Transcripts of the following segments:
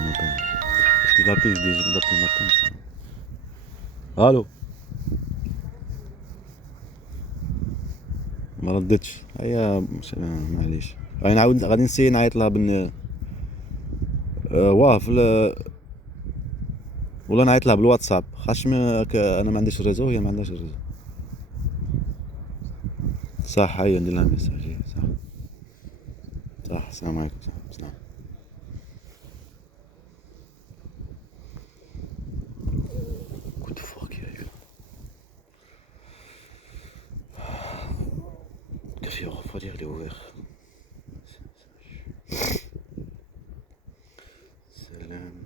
Non, pas. Parce que je l'ai appelé, je l'ai appelé matin. الو ما ردتش هي مش معليش غنعاود غادي نسيي نعيط لها واه ولا نعيط لها بالواتساب خاطش انا ما عنديش الريزو هي ما عندهاش الريزو صح هيا ندير لها ميساج صح صح السلام عليكم صح السلام كنت فوق يا café au refroidir, il est ouvert. Salam.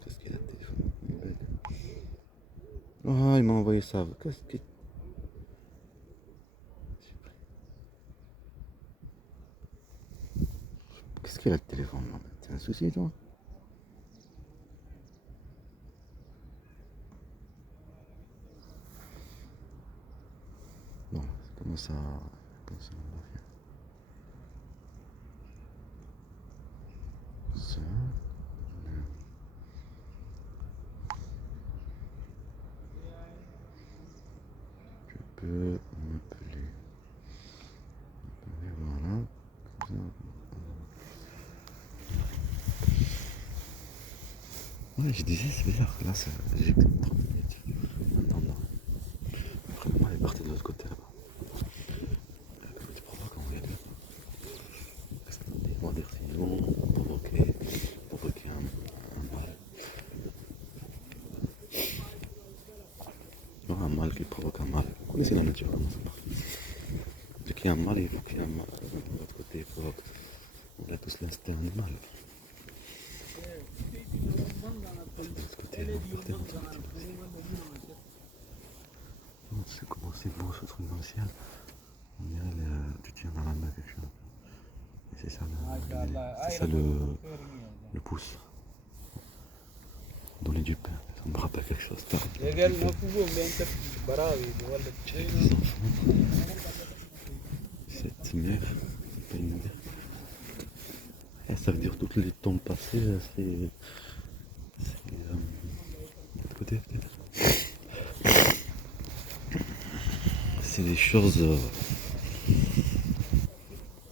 Qu'est-ce qu'il a le téléphone? Oh, il m'a envoyé ça. Qu'est-ce qu'il a le téléphone? C'est un souci, toi? Non, comment ça va faire? Ça. Tu peux m'appeler. Voilà. Ouais, je disais, c'est bizarre. Là, j'ai 30 minutes. Attends, après, maman, elle est partie de l'autre côté là-bas. Tu provoques en vrai. Des mots d'excision, provoquer un mal. Non, un mal qui provoque un mal. Vous connaissez la nature, comment ça marche. Dès qu'il y a un mal, il faut qu'il y ait un mal. De l'autre côté, il faut. On a tous l'instinct animal. De l'autre côté, partez dans ton petit. Tu sais comment c'est beau ce truc dans le ciel. On dirait tu tiens dans la main quelque chose. Et c'est ça le pouce. Donner du pain. Ça me rappelle quelque chose. Cette mère, c'est pas une mère. Et ça veut dire tous les temps passés, c'est de l'autre côté peut-être. C'est des choses.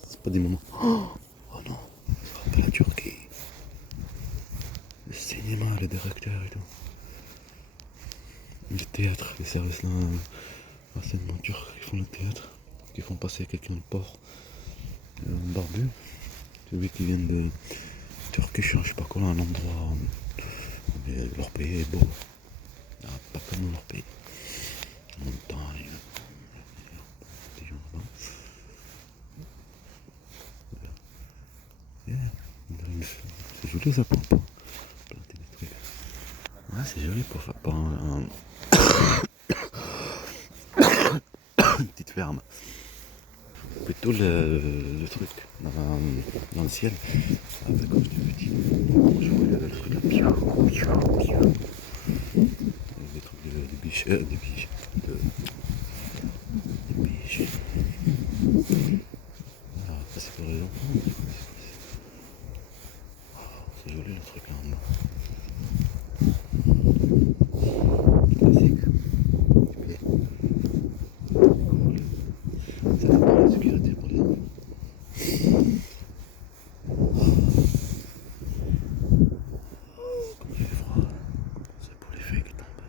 C'est pas des moments. Oh non, ça rappelle la Turquie. Le cinéma, les directeurs et tout. Le théâtre, les services là, anciennement turcs qui font le théâtre, qui font passer quelqu'un de port, un barbu, celui qui vient de Turquie, je sais pas quoi, un endroit, mais leur pays est beau, pas comme leur pays, montagne, des gens là-bas. Yeah. C'est joli ça pour planter des trucs. Ouais, c'est joli pour faire pas une petite ferme. Plutôt le truc dans le ciel. Avec comme je te dis, je vois le truc là. Des trucs des biches. Voilà, c'est pour les enfants. C'est joli le truc là en bas. Classique. Ça fait pour la sécurité pour les enfants. Comme il fait froid. C'est pour les feuilles qui tombent.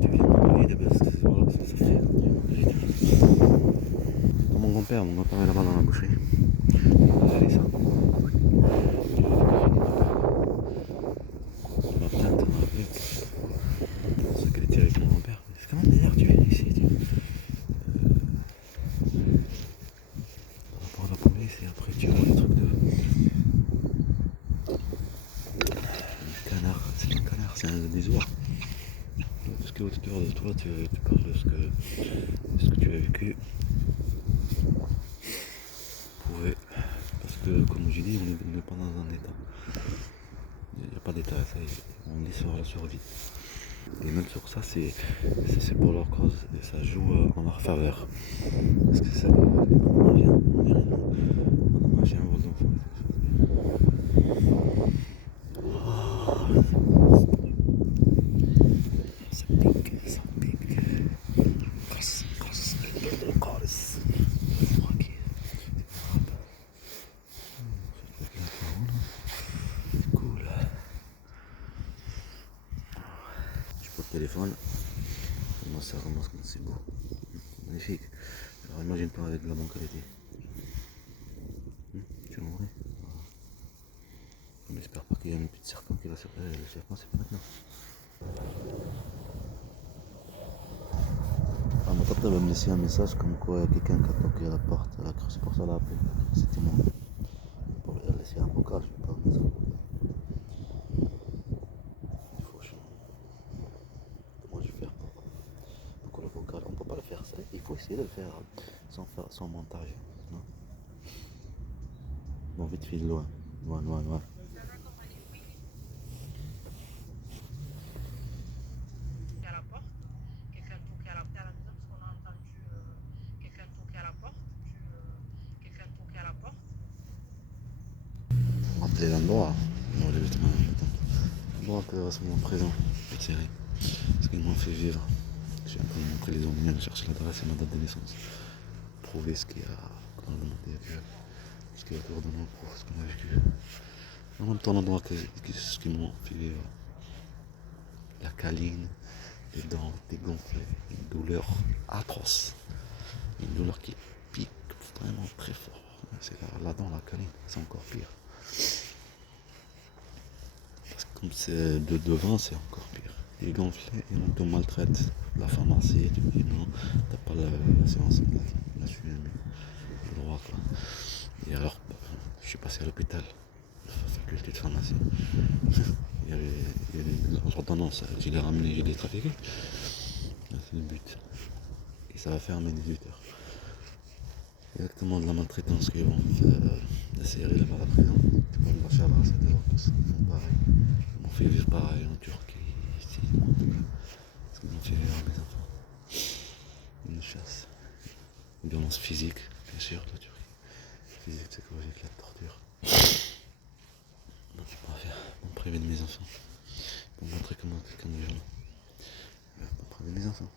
Tu viens de l'île parce que voilà, ça fait. Mon grand-père est là-bas dans la boucherie. Regardez ça. On va peut-être t'en rappeler. C'est ça qu'elle était avec mon grand-père. C'est comment d'ailleurs tu viens ici par rapport à la police et après tu vois les trucs de. Le canard, c'est pas un canard, c'est des oies. Parce que autour de toi tu parles de ce que tu as vécu. Parce que comme j'ai dit, on n'est pas dans un état. Il n'y a pas d'état, on est sur la survie. Et même sur ça, c'est pour leur cause et ça joue en leur faveur. Parce que ça Alors imagine pas avec de la bonne qualité. Tu vois, vrai. On espère pas qu'il y ait une petite serpent qui va se... le serpent c'est pas maintenant. Ah, mon tante va me laisser un message comme quoi il y a quelqu'un qui a toqué à la porte. C'est pour ça qu'elle a appelé. C'était moi. Pour lui laisser un vocal, je peux pas mettre un vocal. Il faut comment je vais faire pour le vocal. On peut pas le faire ça. Il faut essayer de le faire sans montage. Non. Bon, vite fait de loin. Loin. Rappeler l'endroit. Bon, je vais te l'endroit que c'est mon présent. Cette série. Ce qu'ils m'ont fait vivre. J'ai un peu montré les ongles, chercher l'adresse et ma date de naissance. Prouver ce qu'il y a dans le monde et ce qu'il y a autour de nous, pour ce qu'on a vécu. En même temps, l'endroit ce qu'ils m'ont fait vivre. La câline, les dents dégonflées, une douleur atroce. Une douleur qui pique vraiment très fort. C'est la dent, la câline, c'est encore pire. Parce que comme c'est de devant, c'est encore pire. Il est gonflé et on te maltraite. La pharmacie, et tu dis non, t'as pas l'assurance là-dessus, le droit quoi. Et alors, je suis passé à l'hôpital, la faculté de pharmacie. Il y avait l'ordonnance, je l'ai ramené, je l'ai trafiqué. C'est le but. Et ça va fermer 18h. Exactement de la maltraitance qu'ils vont la série là-bas à la prison. Tu peux me lâcher à la c'est des autres, ils font pareil. Ils m'ont fait vivre pareil en Turquie, ici, en tout cas. Parce qu'ils ont fait vivre à mes enfants. Une chasse. Une violence physique, bien sûr, la Turquie. Physique, psychologique, la torture. Non, je peux pas faire pour me priver de mes enfants. Pour montrer comment quelqu'un est violent. Pour me priver de mes enfants.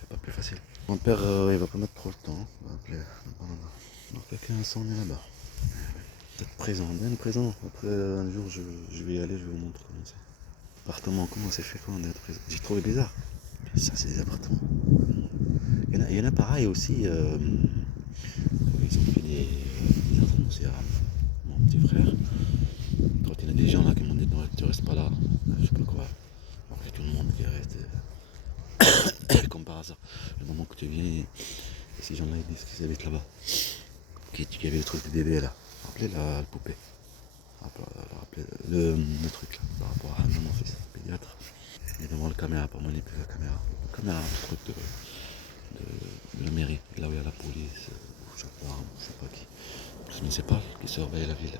C'est pas plus facile. Mon père, il va pas mettre trop le temps. Il va appeler. Donc quelqu'un s'en est là-bas. Peut-être présent, bien présent. Après, un jour, je vais y aller, je vais vous montrer comment c'est. Appartement, comment c'est fait quand on est à présent. J'ai trouvé bizarre. Mais ça, c'est des appartements. Il y en a pareil aussi. Ils ont fait des appartements aussi à mon petit frère. Quand il y a des gens là qui m'ont dit non, tu restes pas là. Je sais pas quoi. Alors il y a tout le monde qui reste. Comme par hasard. Le moment que tu viens, et ces gens-là ils disent qu'ils habitent là-bas. Qui avait le truc de bébé là. Rappelez la poupée. Rappelez le truc là. Par rapport à mon fils, pédiatre. Et devant la caméra pour manipuler la caméra. La caméra, le truc de la mairie, là où il y a la police, ou gendarme, je sais pas qui. Police municipale qui surveille la ville.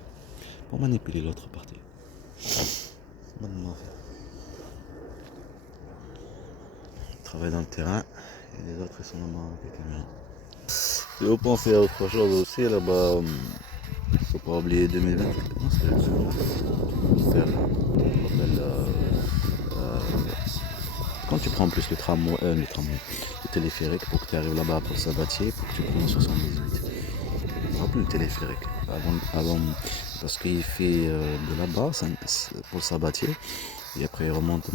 Pour manipuler l'autre partie. Maintenant, ils travaillent dans le terrain et les autres ils sont là-bas avec les caméras. Si vous pensez à autre chose aussi, là-bas, faut pas oublier 2020. Comment c'est quand tu prends en plus le tramway, le téléphérique pour que tu arrives là-bas pour Sabatier, pour que tu prennes 78. Rappelle le téléphérique. Avant, parce qu'il fait de là-bas pour Sabatier. Et après il remonte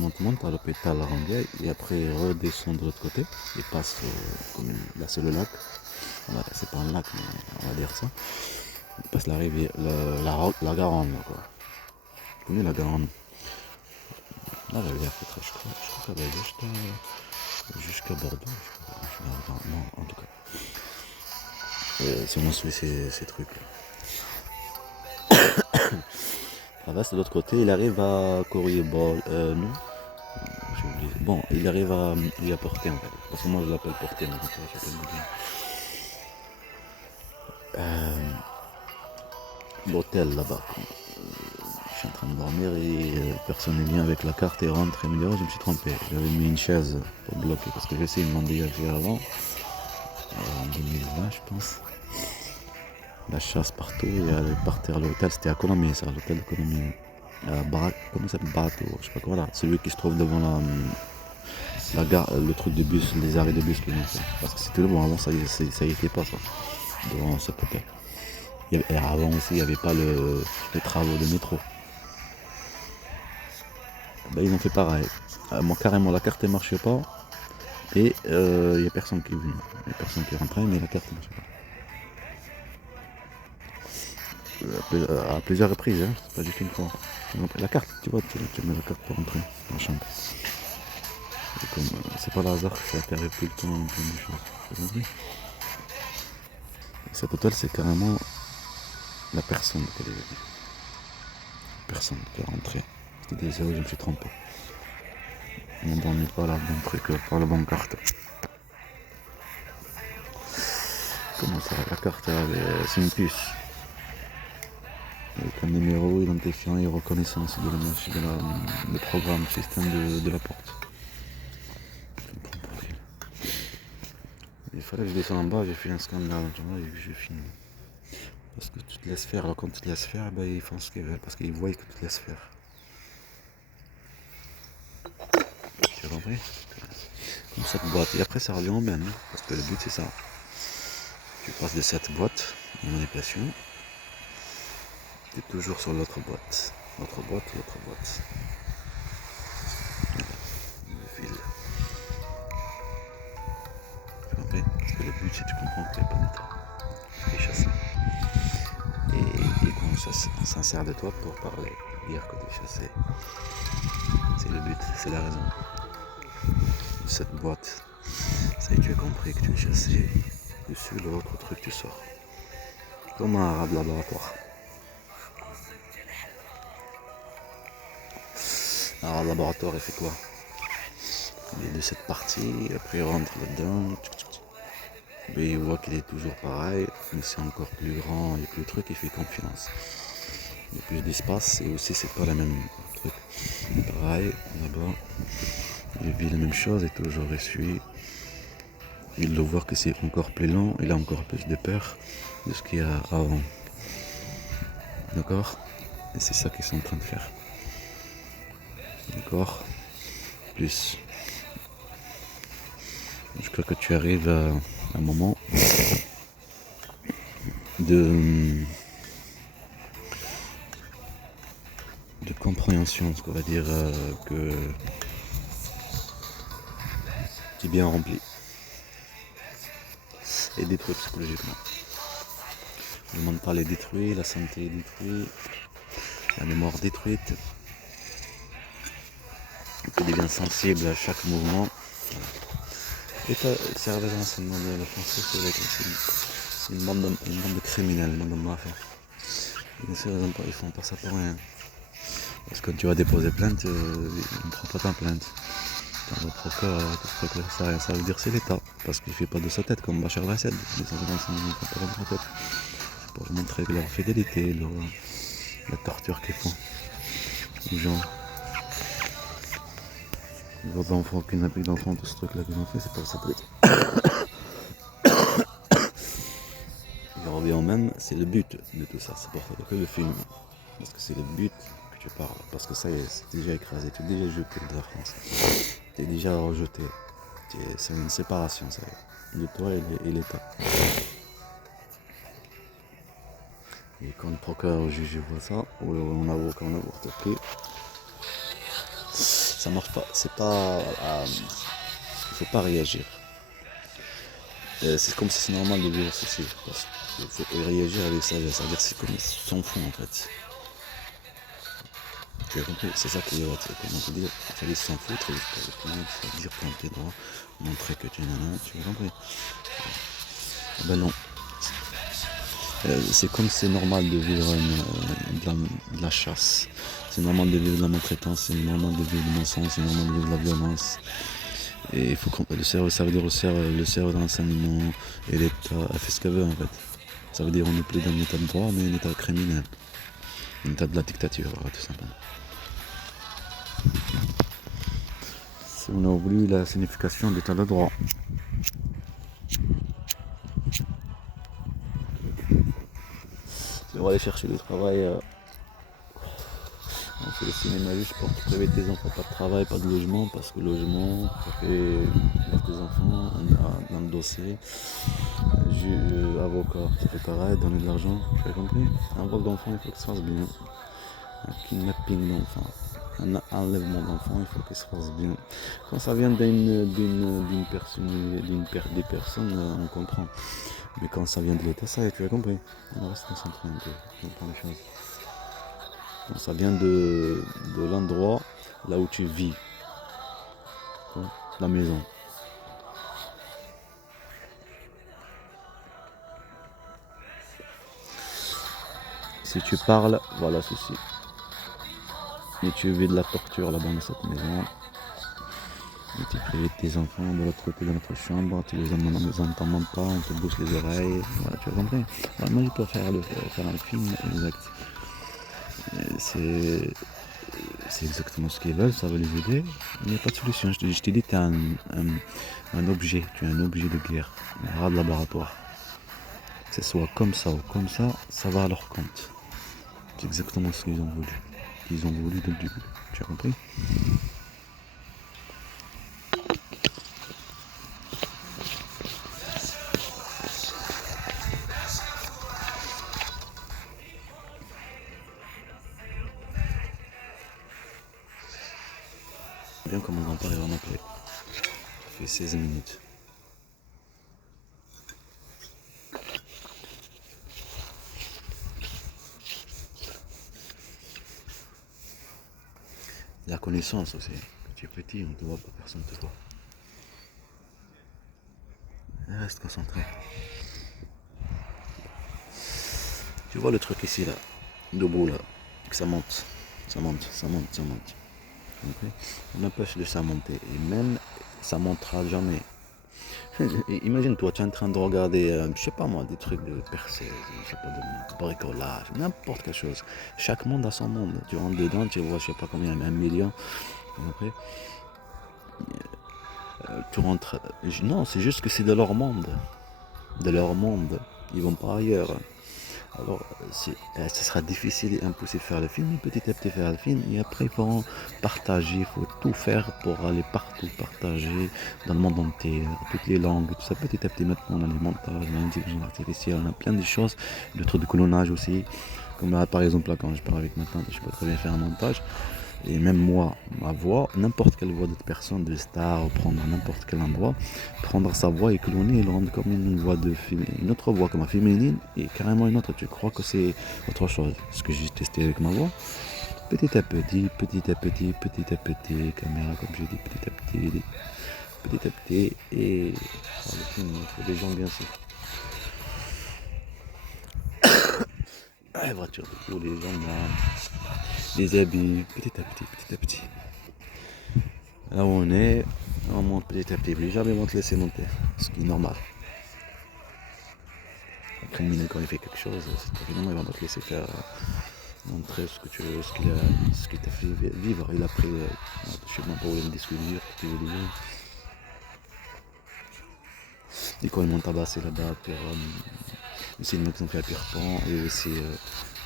à l'hôpital Ranguet. Et après il redescend de l'autre côté. Il passe comme là c'est le lac. Voilà, c'est pas un lac mais on va dire ça. Il passe la rivière, la Garonne là, quoi. Tu connais la Garonne? La rivière c'est très, je crois qu'elle va jusqu'à Bordeaux. Non, en tout cas. Si on suit ces trucs. Là-bas, c'est de l'autre côté, il arrive à Corrier-Bol, non, j'ai oublié. Bon, il arrive à Porter en fait, parce que moi je l'appelle Porter, mais ça j'appelle l'hôtel là-bas. Je suis en train de dormir et personne ne vient avec la carte et rentre et me dit oh je me suis trompé, j'avais mis une chaise pour bloquer parce que je sais ils m'ont dégagé avant, en 2020 je pense. La chasse partout et aller partir à l'hôtel, c'était à Colomiers ça, l'hôtel de Colomiers. Comment ça s'appelle Bateau, je sais pas quoi, voilà, celui qui se trouve devant la gare, le truc de bus, les arrêts de bus qu'ils ont fait. Parce que c'était le bon, avant ça y était pas ça, devant cet hôtel. Et avant aussi il n'y avait pas les travaux de métro. Ben, ils ont fait pareil. Moi carrément la carte ne marchait pas. Et il n'y a personne qui est venu. Il n'y a personne qui est rentré, mais la carte ne marche pas. À plusieurs reprises, hein, c'est pas juste une fois. La carte, tu vois, tu mets la carte pour rentrer dans la chambre. Et comme c'est pas le hasard que ça arrive tout le temps, plein de choses. T'as compris? Cet hôtel, c'est carrément la personne qui est venue. Personne qui est rentrée. J'étais désolé, je me suis trompé. Ils m'ont donné pas la bonne truc, pas la bonne carte. Comment ça, la carte, c'est une puce. Avec un numéro identifiant et reconnaissance de le programme système de la porte. Il fallait que je descende en bas, j'ai fait un scan là, et j'ai fini. Parce que tu te laisses faire, alors quand tu te laisses faire, ben, ils font ce qu'ils veulent, parce qu'ils voient que tu te laisses faire. Tu as compris? Comme cette boîte, et après ça revient au même, hein, parce que le but c'est ça. Tu passes de cette boîte de manipulation, tu es toujours sur l'autre boîte. L'autre boîte, l'autre boîte. Le fil. Tu as compris? Parce que le but c'est que tu comprends que tu n'es pas d'état. Tu es chassé. Et qu'on s'insère de toi pour parler, dire que tu es chassé. C'est le but, c'est la raison de cette boîte. Ça y est, tu as compris que tu es chassé. Dessus l'autre truc, tu sors. Comme un arabe laboratoire. Un arabe laboratoire, il fait quoi? Il est de cette partie, après il rentre là-dedans. Mais il voit qu'il est toujours pareil, mais c'est encore plus grand, il y a plus de trucs, il fait confiance. Il y a plus d'espace et aussi c'est pas la même truc. Pareil, là-bas, il vit la même chose et toujours il suit. Il le voit que c'est encore plus long, il a encore plus de peur de ce qu'il y a avant. D'accord? Et c'est ça qu'ils sont en train de faire. D'accord? Plus. Jusqu'à que tu arrives à un moment de compréhension, ce qu'on va dire que qui est bien rempli et détruit psychologiquement. Le mental est détruit, la santé est détruite, la mémoire détruite. Tu deviens sensible à chaque mouvement. Et le cerveau d'enseignement de la française, c'est vrai que c'est une bande de criminels, une bande de mafias. Ils font pas ça pour rien. Parce que quand tu vas déposer plainte, ils ne prennent pas ta plainte. Dans le procureur, tout ce truc-là, ça veut dire c'est l'État. Parce qu'il ne fait pas de sa tête comme Bachar el-Assad. Les services de renseignement ne font pas de sa tête. C'est pour montrer leur fidélité, la torture qu'ils font aux gens. Les enfants qui n'ont plus d'enfants, tout ce truc-là qu'ils ont fait, c'est pour ça que il revient au même, c'est le but de tout ça. C'est pour ça que le film. Parce que c'est le but que tu parles. Parce que ça y est, c'est déjà écrasé, tu es déjà jeté de la France. Tu es déjà rejeté. C'est une séparation, ça y est, de toi et l'État. Et quand le procureur ou le juge voit ça, ou un avocat, ça marche pas. C'est pas. Il faut pas réagir. C'est comme si c'est normal de vivre ceci. Parce qu'il faut réagir avec sagesse. C'est-à-dire que c'est comme si s'en fout en fait. Tu as compris? C'est ça qui est hot. Comment te dire? Il fallait s'en foutre, il faut dire prendre tes droits, montrer que tu es nana, tu as compris? Ben non. C'est comme c'est normal de vivre de la chasse. C'est normal de vivre de la maltraitance, c'est normal de vivre du mensonge, c'est normal de vivre de la violence. Et il faut comprendre, ça veut dire le cerveau de l'enseignement et l'État a fait ce qu'elle veut en fait. Ça veut dire qu'on n'est plus dans un état de droit, mais un état criminel. Un état de la dictature, tout simplement. Si on a oublié la signification d'état de droit. Si on va aller chercher du travail, on fait le cinéma juste pour priver tes enfants, pas de travail, pas de logement, parce que logement, ça fait tes enfants, on a dans le dossier, avocat, ça fait pareil, donner de l'argent, tu as compris? Un vol d'enfant, il faut que ça se fasse bien. Un kidnapping d'enfant. un enlèvement d'enfant, il faut qu'il se fasse bien. Quand ça vient d'une personne, des personnes, on comprend. Mais quand ça vient de l'État, ça y est, tu as compris. On reste concentré un peu, on comprend les choses. Quand ça vient de l'endroit là où tu vis, la maison. Si tu parles, voilà ceci. Et tu vis de la torture là-bas dans cette maison. Et tu prives tes enfants de l'autre côté de notre chambre, tu les entends pas, on te bouche les oreilles, voilà, tu as compris. Alors moi je peux faire un film exact. C'est exactement ce qu'ils veulent, ça va les aider. Il n'y a pas de solution. Je t'ai dit, tu es un objet, tu es un objet de guerre, un rat de laboratoire. Que ce soit comme ça ou comme ça va à leur compte. C'est exactement ce qu'ils ont voulu. Qu'ils ont voulu dès le début. Tu as compris? Bien comme mon grand-père va m'appeler. Ça fait 16 minutes. La connaissance aussi. Quand tu es petit, on ne te voit pas, personne ne te voit. Reste concentré. Tu vois le truc ici, là, debout, là, que ça monte. Ça monte, ça monte, ça monte. Okay. On empêche de ça monter. Et même, ça montera jamais. Imagine-toi, tu es en train de regarder, je sais pas moi, des trucs de percée, je sais pas, de bricolage, n'importe quelle chose. Chaque monde a son monde. Tu rentres dedans, tu vois, je sais pas combien, 1 million. Après, tu rentres. Non, c'est juste que c'est de leur monde. De leur monde. Ils vont pas ailleurs. Alors, ce sera difficile et impossible de faire le film, mais petit à petit faire le film, et après il faut partager, il faut tout faire pour aller partout, partager dans le monde entier, toutes les langues, tout ça, petit à petit. Maintenant on a les montages, l'intelligence artificielle, on a plein de choses, le truc de colonnage aussi, comme là par exemple là quand je parle avec ma tante, je peux très bien faire un montage. Et même moi, ma voix, n'importe quelle voix d'autre personne, de star, prendre n'importe quel endroit, prendre sa voix et cloner et le rendre comme une voix une autre voix comme un féminine et carrément une autre. Tu crois que c'est autre chose. Ce que j'ai testé avec ma voix. Petit à petit, petit à petit, petit à petit, caméra comme j'ai dit, petit à petit, et le film, il faut des gens bien sûr. La voiture de tous les gens, les habits, petit à petit, petit à petit. Là où on est, on monte petit à petit. Mais jamais ils vont te laisser monter, ce qui est normal. Un criminel, quand il fait quelque chose, c'est évidemment, il va pas te laisser faire montrer ce que tu veux, ce qu'il t'a fait vivre. Il a pris, je sais pas, pour me discuter, tu veux dire. Et quand ils m'ont tabassé là-bas, c'est une maison qui fait à Pierrepont, et aussi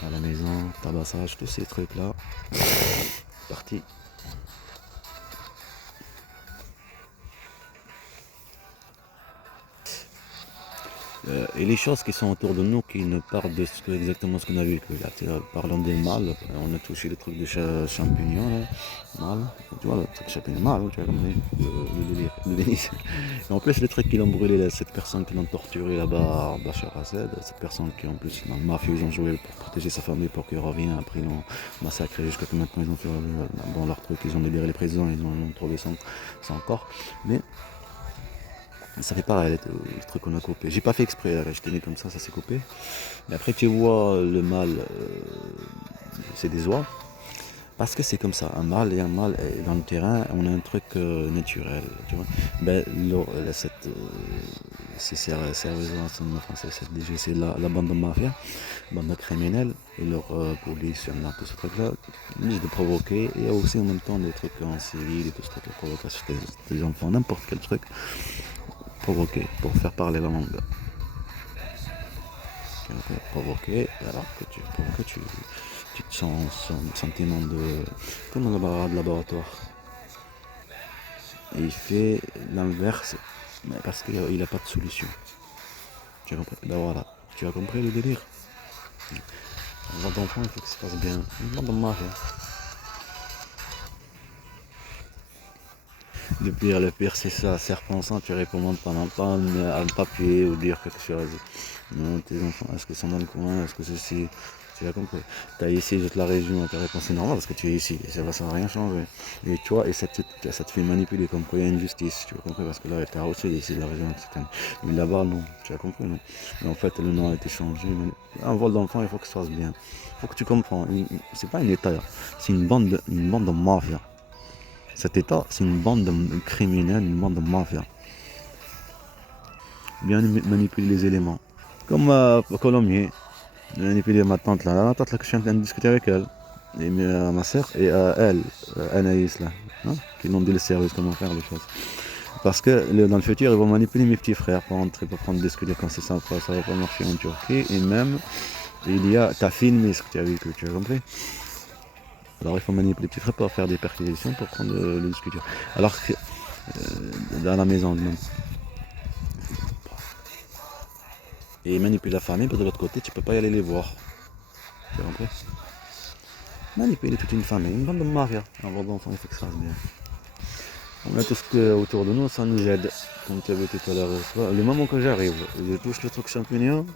à la maison, tabassage, tous ces trucs-là. Parti. Et les choses qui sont autour de nous, qui nous parlent de exactement ce qu'on a vécu. Là, parlons des mâles, on a touché le truc de champignons, là, mâle, tu vois, le truc de champignon mâle, tu vois, comme le délire, le délice. Et en plus, le truc qu'ils ont brûlé, là, cette personne qui l'ont torturé là-bas, Bachar Assad, cette personne qui, en plus, dans le mafieux, ils ont joué pour protéger sa famille, pour qu'il revienne, après ils l'ont massacré, jusqu'à que maintenant, ils ont fait, dans leur truc, ils ont libéré les prisons, ils ont trouvé son corps. Mais ça fait pareil, le truc qu'on a coupé. J'ai pas fait exprès, là, je tenais comme ça s'est coupé. Mais après, tu vois le mâle, c'est des oies. Parce que c'est comme ça, un mâle et un mâle dans le terrain, on a un truc naturel, tu vois. Ben, c'est c'est la bande de mafia, bande criminelle, et leur police, tout ce truc-là, juste de provoquer, et aussi en même temps des trucs en civil et tout ce truc de provocation des enfants, n'importe quel truc, provoquer, pour faire parler la langue. Provoquer, alors que tu te sens un sentiment de. Comme un laboratoire. Et il fait l'inverse, parce qu'il n'a pas de solution. Tu as compris? Ben voilà, tu as compris le délire. Un enfant, il faut que ça se passe bien. Une bande de mafia. Le pire, c'est ça. Serpent sang, tu réponds même pas, même pas un papier ou dire quelque chose. Non, tes enfants, est-ce qu'ils sont dans le coin? Est-ce que ceci? Tu as compris. Tu as ici toute la région, ta réponse est normale parce que tu es ici. Et ça va rien changer. Et toi, et ça te fait manipuler comme quoi il y a une justice. Tu as compris? Parce que là, tu as aussi ici de la région occitane. Mais là-bas, non. Tu as compris, non? Mais en fait, le nom a été changé. Un vol d'enfant, il faut que ça se passe bien. Il faut que tu comprends. C'est pas un état, c'est une bande de mafia. Cet état, c'est une bande de criminels, une bande de mafia. Bien manipuler les éléments. Comme Colomiers, manipuler ma tante là, la tante là que je suis en train de discuter avec elle. Et ma soeur et elle, Anaïs là, hein, qui l'ont dit le service, comment faire les choses. Parce que dans le futur, ils vont manipuler mes petits frères pour entrer, pour prendre des discuter quand c'est sympa, ça va pas marcher en Turquie. Et même, il y a, t'as filmé ce que tu as vécu, tu as compris? Alors il faut manipuler les petits frères pour faire des perquisitions pour prendre le discuter. Alors que dans la maison, non. Et manipuler la famille, parce que de l'autre côté, tu peux pas y aller les voir. Tu as compris? Manipuler toute une famille, une bande de mafias. Avoir d'enfants, il faut que ça se bien. On a tout ce que autour de nous, ça nous aide. Comme tu avais tout à l'heure. Le moment que j'arrive, je touche le truc champignon,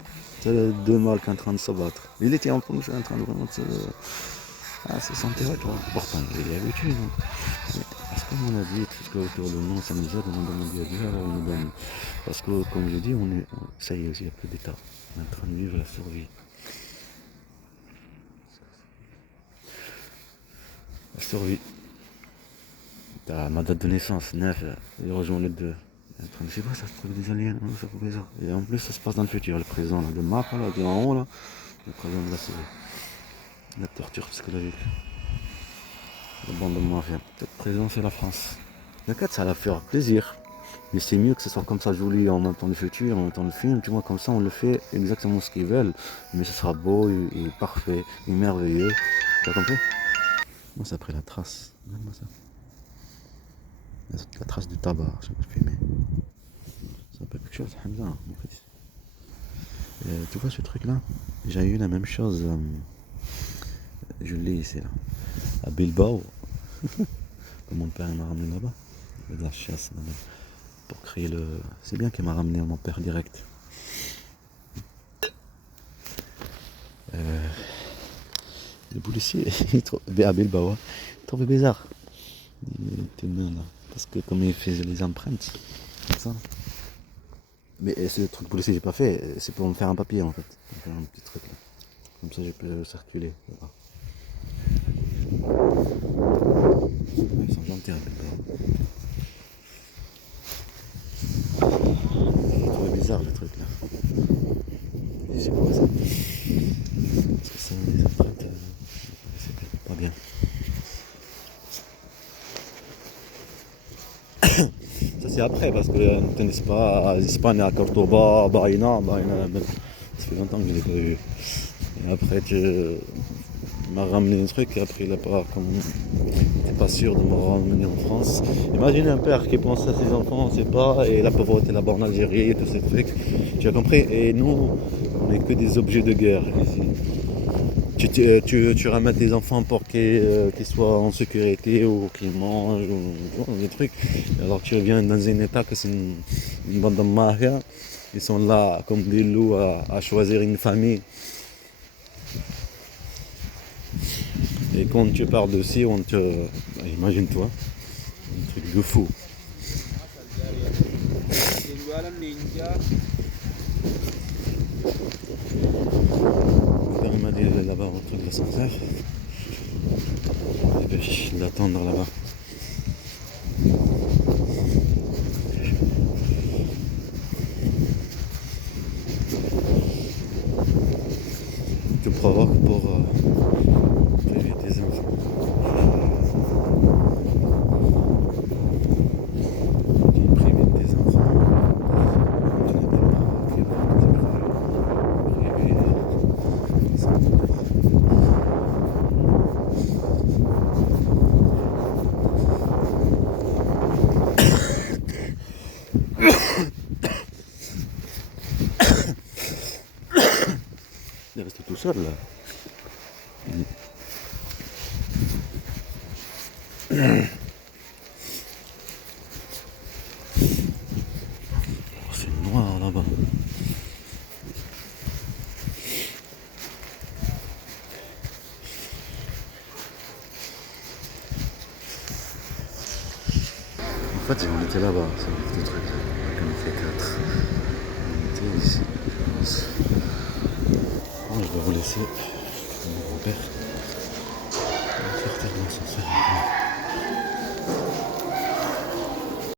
c'est deux mâles qui sont en train de se battre. Il était en train de vraiment se... Ah, c'est son territoire. Pourtant, il est habitué, non? Parce que mon avis, tout ce qui est autour de nous, ça nous aide, on demande à Dieu, alors il nous donne. Parce que, comme je dis, ça y est, il n'y a plus d'état. On est en train de vivre la survie. La survie. T'as ma date de naissance, 9, il rejoint les deux. Je sais pas, ça se trouve des aliens, hein, ça fait bizarre. Et en plus, ça se passe dans le futur, le présent, là, le map, là, qui est en haut, là, le présent de la série. La torture psychologique. La bande de mafia. Le présent, c'est la France. T'inquiète, ça va faire plaisir. Mais c'est mieux que ce soit comme ça joli en même temps le futur, en même temps le film, tu vois, comme ça on le fait exactement ce qu'ils veulent, mais ce sera beau et parfait, et merveilleux. Tu as compris? Moi ça a pris la trace. Regarde-moi ça. La trace du tabac, je peux fumer. Ça s'appelle quelque chose, Hamza, mon fils. Tu vois ce truc là? J'ai eu la même chose, je l'ai ici là, à Bilbao. Mon père m'a ramené là-bas, de la chasse là-bas. Pour créer le... C'est bien qu'il m'a ramené à mon père direct. Le policier, à Bilbao, il trouvait bizarre. Il était là. Parce que comme il faisait les empreintes, c'est ça. Mais c'est le truc policier que j'ai pas fait, c'est pour me faire un papier en fait. Pour me faire un petit truc là. Comme ça je peux circuler. Voilà. Ils sont gentils à Bilbao. J'ai trouvé bizarre le truc là. Et c'est quoi ça? Parce que ça les empreintes, c'est pas bien. Ça c'est après parce que n'est-ce pas à Espagne, à Cordoba, Baïna, ça fait longtemps que je l'ai pas vu. Et après tu m'as ramené un truc et après il a pas comme t'es pas sûr de me ramener en France. Imagine un père qui pense à ses enfants, on sait pas, et la pauvreté là-bas en Algérie et tous ces trucs. Tu as compris? Et nous, on n'est que des objets de guerre ici. Tu ramènes tes enfants pour qu'ils soient en sécurité ou qu'ils mangent ou des trucs. Alors tu reviens dans un état que c'est une bande de mafia. Ils sont là comme des loups à choisir une famille. Et quand tu pars de on te... Imagine-toi, un truc de fou. Mon père m'a dit d'aller là-bas un truc de l'ascenseur. Je vais l'attendre là-bas. Tu provoques pour tuer tes enfants. Tu prives tes enfants. Tu n'étais pas privé. Il est resté tout seul là. là-bas. En fait, on était là-bas, sur le truc là, comme on fait 4. On était ici, je pense. Bon, je vais vous laisser. Mon grand-père va faire terminer son service.